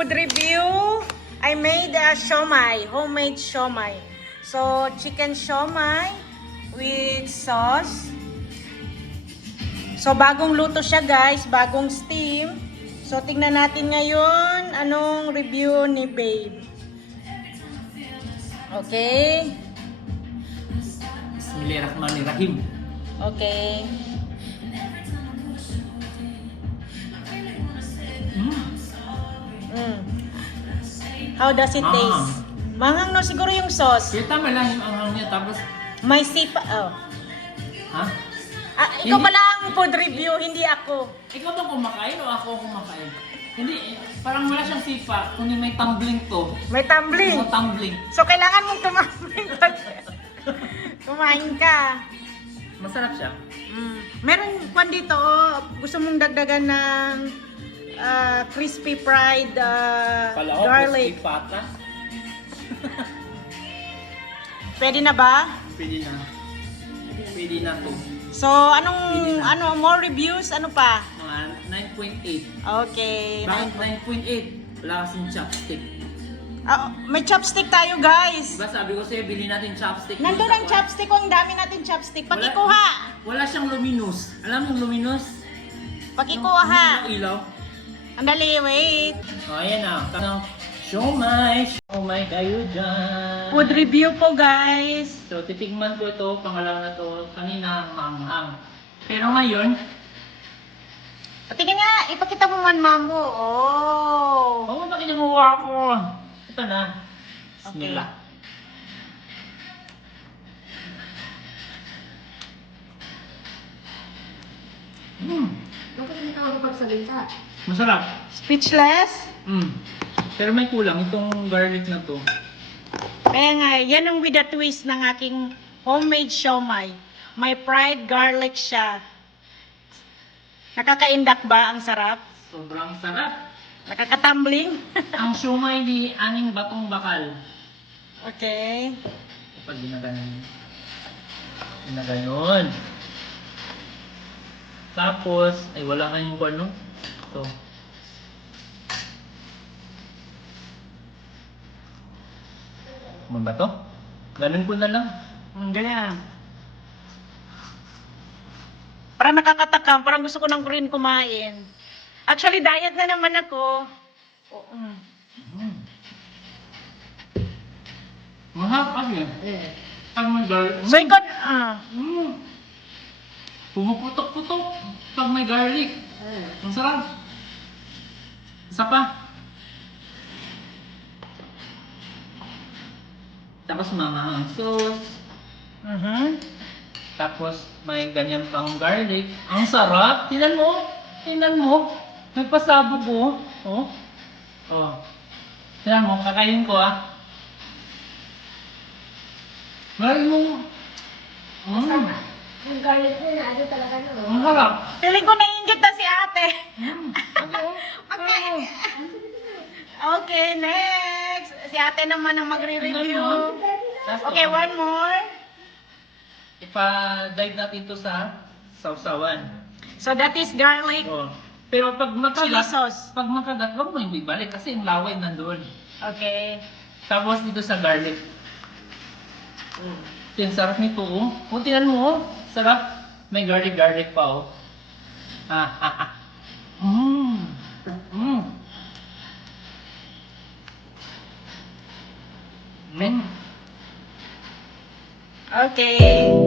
food review. I made a siomai, homemade siomai. So, chicken siomai with sauce. So, bagong luto siya guys, bagong steam. So, tingnan natin ngayon anong review ni Babe. Okay. Bismillahirrahmanirrahim. Okay. How does it taste? Manghang no siguro yung sauce. Kita mo lang yung anghang niya, tapos... May sipa. Oh. Ha? Ikaw pala ang food review, hindi ako. Ikaw ba kumakain o ako kumakain? Hindi, parang wala siyang sipa, kundi may tumbling to. May tumbling. May tumbling. So kailangan mong tumbling pag kumain ka. Masarap siya. Meron kwan dito, oh, gusto mong dagdagan ng crispy fried Kala ko, garlic. crispy pata. Pwede na ba? Pwede na. Pwede na to. So, more reviews? Ano pa? Mga 9.8. Okay. Bakit 9.8? Wala kasing chopstick. May chopstick tayo, guys. Diba sabi ko sa'yo, bilhin natin chopstick. Nandun ang chopstick ko, ang dami natin chopstick. Pakikuha. Wala siyang luminous. Alam mo yung luminous? Pakikuha. Yung ilaw. Andali, wait. O, ayan na. Siomai kayo dyan. Food review po, guys. So, titigman ko ito, pangalawa na to, kanina manghang. Pero ngayon, Tingnan nga, ipakita mo man, mamo. Oh. oh, nakinuha ko. Ito na. Bismillah. Bakit hindi ka makapagsalita? Masarap. Speechless? Pero may kulang itong garlic na to. Kaya nga, yan ang with the twist ng aking homemade siomai. May fried garlic siya. Nakakaindak ba? Ang sarap? Sobrang sarap. Nakakatumbling? Ang siomai di aning batong bakal. Okay. Kapag ginaganon. Ginaganon. Tapos, ay wala kayong ano. Ito. Ano ba to? Ganun ko na lang. Ganyan. Parang nakakatakam. Parang gusto ko ng rin kumain. Actually, diet na naman ako. Mahal kasi. Pag may garlic. So, ikaw, Pumuputok-putok pag may garlic. Ang sarap. Isa pa. Tapos mamahang sauce. Tapos may ganyan pang garlic. Ang sarap. Tingnan mo. Tingnan mo. May pasabog ko. Oh. Oh. Tingnan mo. Kakain ko ah. Gawin mo. Yung garlic mo na, ano talaga no? Ang harap. feeling ko naiingit na si ate. Okay, next. Si ate naman ang magre-review. Okay, one more. Ipa-dive natin to sa sausawan. So that is garlic Oh. Pero pag chili makagat, sauce. huwag mo yung ibalik kasi yung laway nandun. Okay. Tapos dito sa garlic. Yung sarap nito oh. Oh, tingnan mo oh. Sarap. May garlic pa oh. Okay.